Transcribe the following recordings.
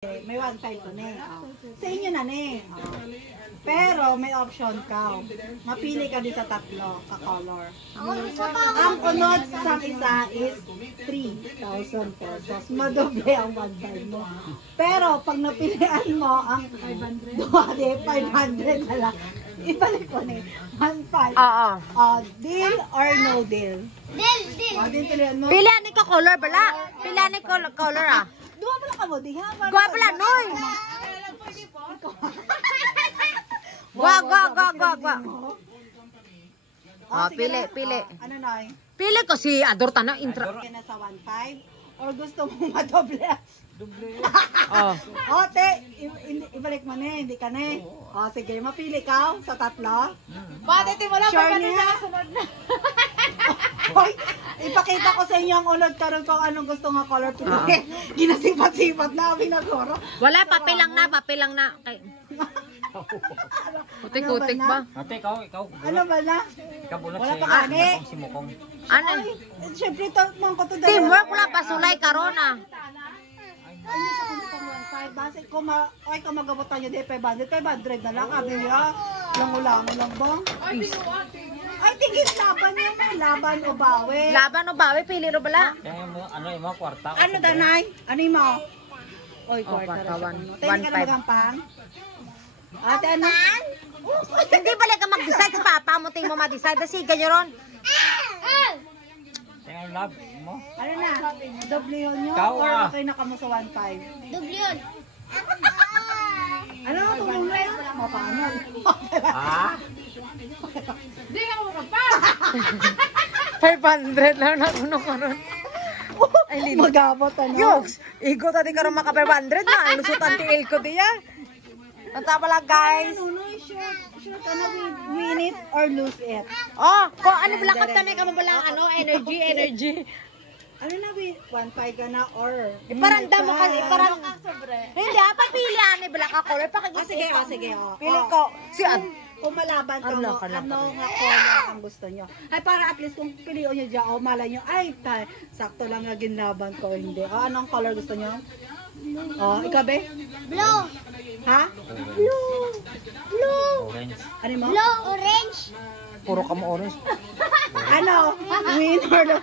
May 1.5 to ne. Sa inyo na ne. Pero may option ka. Mapili ka din sa tatlo ka-color. Ang unod sa isa is 3,000 pesos. Madoble ang 1.5 mo. Pero pag napilian mo ang 500 na lang. Ibalik ko ne. 1.5. Deal or no deal? Deal. Din pilihan mo. Pilihan ni ka color bala. Pilihan ni color ah. Dua pala ka mo di ha? Gua pala noy. Gua. Pili. Ano noy? Pili ko si Ador Tana intro. Na sa 1.5 or gusto mo madoble? Oh. Te, ibalik mo na, hindi ka na. Sige, mapili ka sa tatlo. Bakit mo lang Sure niya? Hoy, ipakita ko sa inyo ang ulod karon kung anong gusto nga color pili. Ginasipat-sipat na kami nagoro. Wala, papilang na. Kutik-kutik ba? Ate, ikaw. Ano ba na? Ikaw bunot Wala si pa kani. si Mukong. Ano? Siyempre, man ko to dalawa. Teamwork wala pasulay karon ah. Hindi siya kung pang 1.5. Base kung magabutan nyo di 500 na lang. Abi niya, langulango lang ba? Ay, tigil laban niya na. Laban o bawi. Laban o bawi, pili ro bala. Kaya mo, mo, kwarta. Ano danay? Ano yung mo? Oy, kwarta, kwarta. 1.5. Tingin ka na magampang? Ate, ano? Hindi bala ka mag-decide sa papa mo, ting mo ma-decide. Kasi ganyan ron. Kaya love mo. Ano na? Doble yun nyo? Ikaw, Or ah. okay na ka mo sa 1.5? Double yun. Ano ang tulong na yun? Paano? Ah? 500 lang na kuno karon. Ay, lindo. Magabot, ano? Yogs, igo tadi karon maka 500 na. Ang lusutan ti il ko diya. Tanta pala guys. Ano, sure ka na win it or lose it? Oh, ko ano bala ka tani ka mabala ano, energy. Ano na, 1.5 ka na or... Iparanda mo kasi, iparang... Sobre. Hindi, pili ani bala ka color. Sige. Pili ko. Si Kung malaban ka mo, ano nga color ang gusto nyo? Ay, para at least kung piliin nyo dyan, malay nyo, ay, sakto lang nga ginlaban ko, hindi. Anong color gusto nyo? Ikaw be? Blue. Ha? Orange. Ano mo? Blue, orange. puro ka mo orange. Ano? Winner na.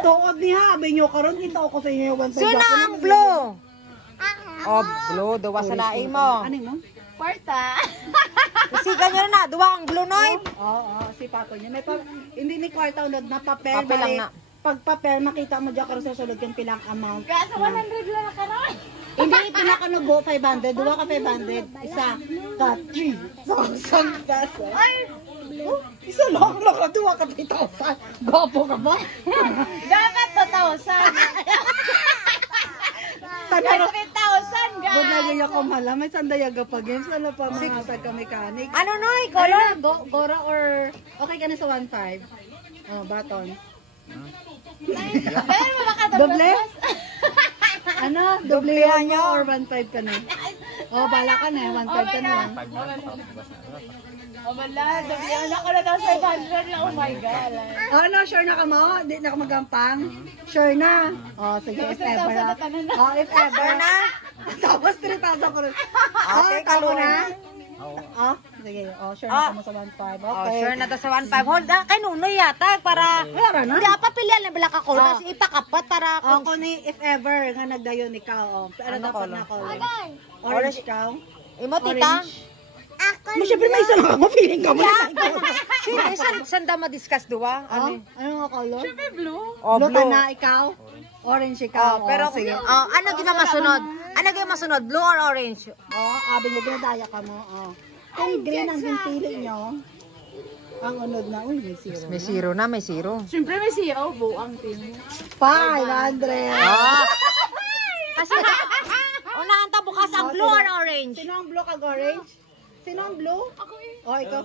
Tuod ni habi nyo karon kita ko sa inyo yung 1.5. Sino ang blue? Oh, blue. Duwa sa laing mo. Ano mo? Kwarta. Kasi ganyan na. Duwa ang blue, Noy. Oo, si Paco niya. May hindi ni kwarta unod na papel. Papel lang na. Pag papel, makita mo dyan karon sa sulod yung pilang amount. Kaya sa 100 lang na karon. Hindi, pinakanubo 500. Duwa ka 500. Isa ka 3,000 pesos. Ay! Isa lang ka. Duwa ka 3,000. Gwapo ka ba? Dapat 2,000. Tanaro. 3,000 guys. Ba't nagyaya ko malam? May sandayaga pa games. Ano pa mga taga-mechanic? Ano, Noy? Color? Color? Gora or... Okay ka na sa 1.5? Oh, baton. Dahil mo makadablas. Doble? Ano? Doble yan nyo or 1.5 ka na? Oh, bala ka na. 1.5 ka na. Oh, wala. Doble ako na daw 500 lang. Oh my God. Ano? Sure na ka mo? Hindi na ka magampang? Sure na? Oh, sige. If ever na. Oh, if ever na. Tapos 3,000 ko rin. Okay, Ako kaluna. na? Oh, sige. Oh, sure na ka mo sa 1.5. Oh, Okay. sure na to sa 1.5. Hold on. Kay Nunoy yata. Para... Meron na? Hindi, papilian na bala ka color. Kasi ipakapat para... Oh, kung if ever nga nagdayon ikaw, oh. Ano dapat na color? Orange ikaw? Imo, tita? Mo syempre may isa lang ako, feeling ka mo na. Sige, sanda ma-discuss duwa? Oh, ano nga color? Oh, Blue blue. na ikaw? Orange ikaw? Oh, pero sige. ano gina masunod? Ano gina masunod? Blue or orange? Oh, abi nyo, binadaya ka mo. Oh. Kung green ang pinili nyo, ang unod na, uy, may zero. May zero na, may zero. Siyempre may zero. Buang team. 500! Ah! Kasi unahan ta bukas ang blue or orange? Sino ang blue kag orange? Sino ang blue? Ako eh. Oh, ikaw.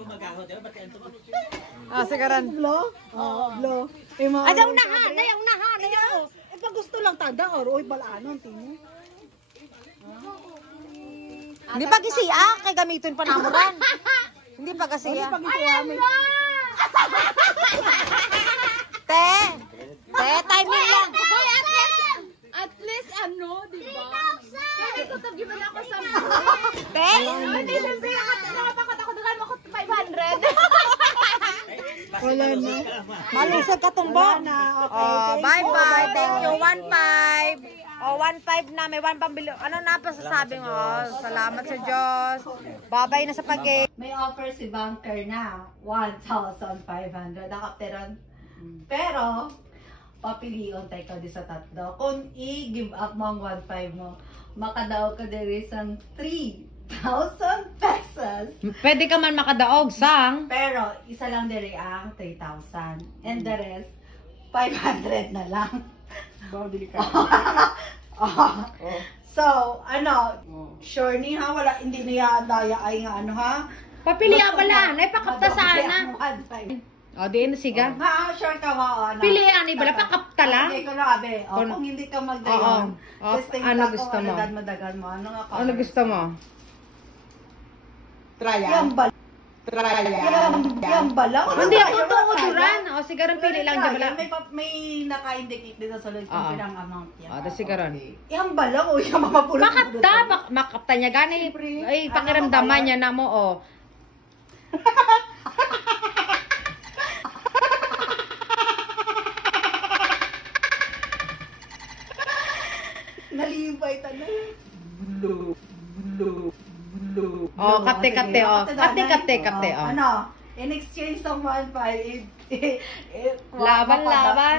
Ah, sigaran. Blue? Oh, blue. Ay, unahan! Unahan! Eh, pag gusto lang tada, or uy, balaanon, tingin. Hindi pa gisiya, kay gamitin pa namuran. Hindi pa gisiya. Pag ito amin. Te, timing lang. At least ano, di ba? Tabutog yun na ako sa Te? Hindi, syempre, nakapakot ako doon ako 500. Wala na. Malusog ka tumbo. Wala na. Okay. Oh, thank bye you. bye. Thank you. 1.5. Oh, 1.5 na. May 1 pambili. Ano na pasasabi mo? Salamat sa Diyos. Babay na sa pag-game. May offer si banker na 1,500 ang kapteron. Pero, papilion tayo ka di sa tatlo. Kung i-give up mo ang 1,500 mo, makadaog ka din isang 3,000 pesos. Pwede ka man makadaog sang. Pero, isa lang din ang 3,000. And the rest, 500 na lang. So, sure ni ha, wala, hindi niya daya ay nga ano ha. Papilian pala. Naipakapta sana. O, di na siga. Ha, sure ka ba? Ano? Pilihan, ibala pakapta lang. Hindi ko na, abe. O, kung hindi ka magdayon, Oo. testing Ano ka gusto kung mo? madagan mo. Ano nga Ano gusto mo? Yung bala. Yung bala. Hindi ako tuuturan. O, sigaran pili lang dyan bala. May naka-indicate din sa sulod kung Oo. pinang amount yan. O, da sigaran. Yung bala o yung mapapulot. Makapta. Makapta niya gani. Ay, pakiramdaman niya na mo, o. Nalibay tanan. O, kate-kate, o. Kate-kate, o. Ano? In exchange ng 1,500, Laban. Laban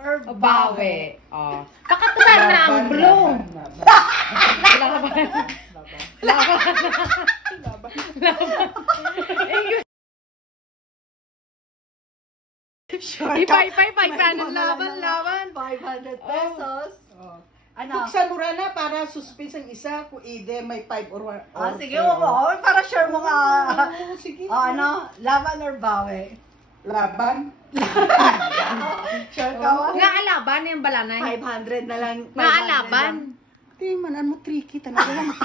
or Bawi. O. Pakatulan na ang blue. Laban. Laban. Ipay, laban. 500 pesos. Ano? Buksan mo na para suspense ang isa kung either may 5 or 1. Sige, para sure mo nga. Oo, sige. Ano? Laban or bawi? Laban. Sure ka ba? Nga alaban yung balanay. 500 na lang. Nga alaban. Di manan mo tricky talaga lang.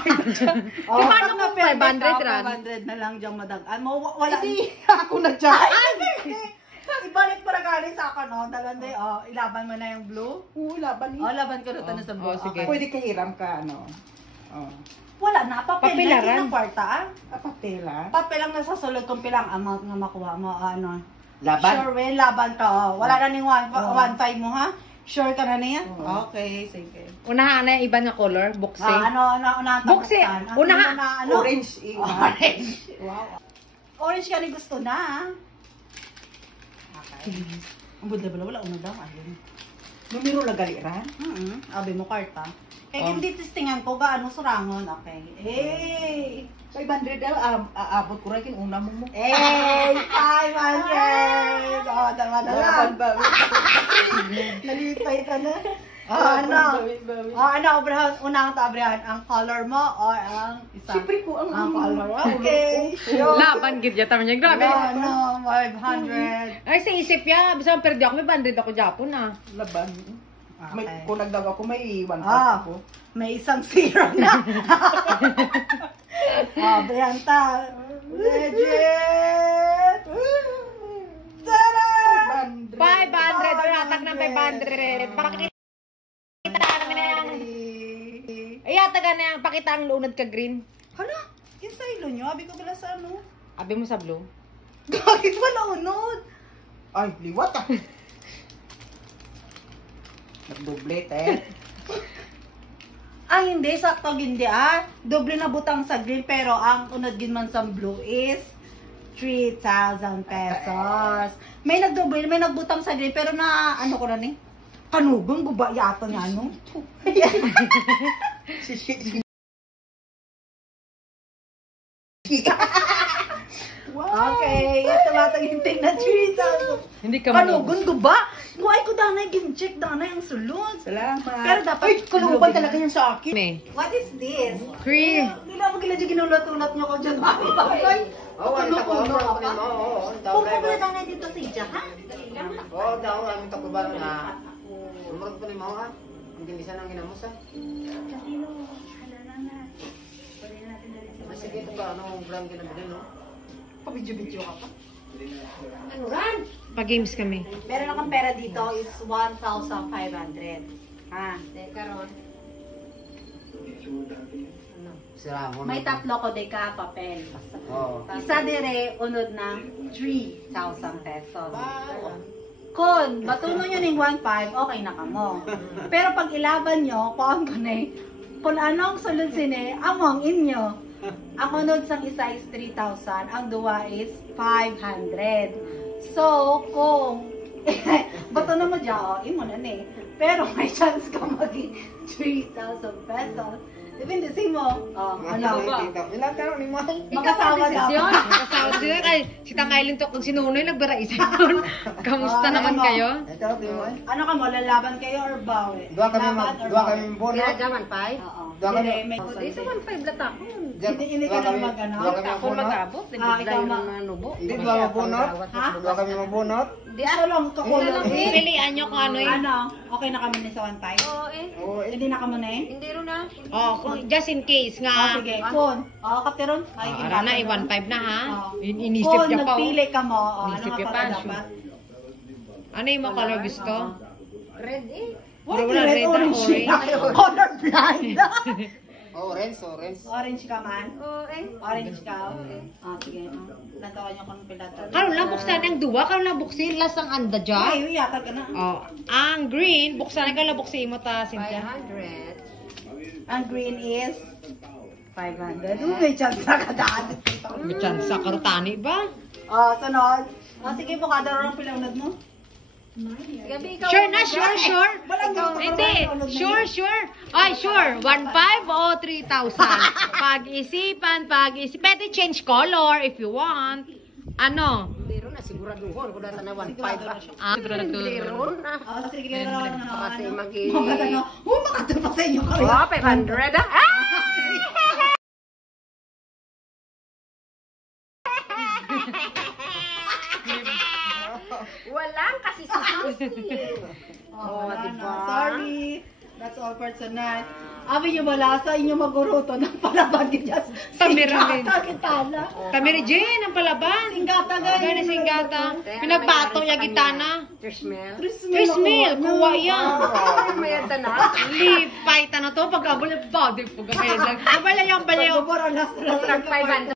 Oh, Paano pag kung 500 ran? 500 na lang diyang madagaan mo. Wala. Hindi ako nagtsak. Ibalik mo na galing sa akin, no? Dalande, ilaban mo na yung blue. Oo, laban eh. Laban ko na tanong sa blue. sige. Okay. Pwede ka hiram ka, ano. Wala na, papel na, Papilaran. hindi na kwarta, ah. Papela. Papel lang nasa sulod kung pilang amount na makuha mo, ano. Laban. Sure, Will, laban ka, Wala na ning 1,500 mo, ha? Sure ka na niya? Okay, sige. Unahan na yung iba na color. Buksi. Unahan Buksi. Unahan. Orange eh. Orange. Wow. Orange ka ni gusto na, ah. Okay. Ang budla wala una daw, ayun. Numero lagaliran. Abi mo karta. Kaya hindi testingan ko gaano surangon. Okay. Hey! 500 daw, aabot ko rin una mo mo. Hey! 500! Dama na lang. Nalipay ka na. Ano? Abraham, unang Abraham, ang color mo or ang isa? Siyempre ko Ang color. Okay. Sure. Laban, gidya tama niya. Grabe. No, 500. Ay, sa isip ya. Basta perdi ako. May 100 ako Japon, ah. Laban. May, Okay. kung nagdaw ako, may 1 ako. May isang zero na. Brianta. Legit! Tada! 500. Iatag ng 500. Pakita namin na yung... Iatag na yung pakita ang lunod ka green. Hala, yung sa ilo nyo, abi ko pala sa ano. Abi mo sa blue. Bakit wala unod? Ay, liwat ah. Nagdublet eh. Ay, hindi, sakto hindi ah. Doble na butang sa green, pero ang unod gin man sa blue is 3,000 pesos. May nagdoble, may nagbutang sa green, pero na, ano ko na ni? Kanugang, guba yata niya, ano? Okay, ito matagintay na 3,000. Hindi ka Kanugon, guba? Buhay ko danay, gin-check danay ang sulod. Salamat. Pero dapat- Ay, kaluban talaga yan sa akin. Me. What is this? Cream. Hindi na magila dyan ginulat-ulat nyo ko dyan. Bakit? Oo, ano ta ko? Kung pumunta na dito sa Ija, ha? Oo, daw ang takuban na. Umurot pa ni mo ha. Ang ginisa nang ginamos ha. Sige ito ba anong brand kinabili no? Pabidyo-bidyo ka pa. Pag-games kami. Meron akong pera dito, it's 1,500. Ha? Karon. Sira mo. May tatlo ko de ka papel. Oo. Isa dire unod na 3,000 pesos. Kung batuno nyo ng 1.5, okay na kamo. Pero pag ilaban nyo, kung anong sulod sini, among inyo. Ang unod sang isa is 3,000, ang duwa is 500. So, kung batuno mo dyan, imo na ni. Pero may chance ka maging 3,000 pesos. Depende sa mo. Ano ba? Ilan ka ni mo? Magkasawa dapat. Kasama sila kay si Tangailing to kung sinunoy nagbara isa yun. Kamusta naman kayo? Ito, timo. Ano ka mo, lalaban kayo or bawi? Dua kami Laban or dua bawi? kami bonus. Ginagaman pa eh. Oo. Dua kami. Hindi, may Di sa 1.5 lata ko. Hindi ka na mag-ano? Dua kami Ako mabunot. mag-abot. Ikaw ma- nubo. Hindi dua mabunot. Ha? Dua kami mabunot. Di ako lang kakulong. Pilihan nyo kung ano yun. Ano? Okay na kami ni sa 1.5? Oo eh. Oo, Hindi na kamo na eh? Hindi rin na. Oh, just in case Oh, nga. sige. Kun. Kaptiron. Ara na, 1.5 na ha. Oh. Inisip Kung niya pa. nagpili ka mo, ano Inisip nga niya pala pa, dapat? Ano yung mga color gusto? Red eh. What? Wala, Red, red na orange. orange. Color blind. orange. Orange ka man? Oo eh. Orange ka? Sige. Nantawan niyo kung pilata. Karon lang buksan ang duwa, karon lang buksin las ang anda dyan. Ay, yatag ka na. Oh, ang green, buksan ka lang buksin mo ta, Cynthia. 500. Ang green is 500. May chance na kadaan. May chance sa karutani ba? Sunod. Sige po, kada rin pilaunod mo. Gabi ikaw. Sure na, sure. Walang gusto ko Hindi, sure. Ay, sure. 1.5 o 3,000. Pag-isipan. Pwede change color if you want. Ano? Hindi rin na. Siguraduhon. Kung data na 1.5 ba? Sigurado. Hindi rin na. Sige ron. Kasi Makatapa sa inyo kami. Oh, 500 ah. Walang kasi si Wala diba? na. Sorry. That's all for tonight. Abi nyo wala sa inyo maguruto ng palaban ni Jazz. Tamiramin. Singgata kitana. Tamiri Jane, ang palaban. Singgata gani. Gani singgata. Pinagbato niya gitana. Trismel. Trismil, kuha yan. Mayanta na. Lipay ta na to. Pag-abol yung body. Pag-abay lang. Abala yung balayo. Pagkabor ang last na. 500.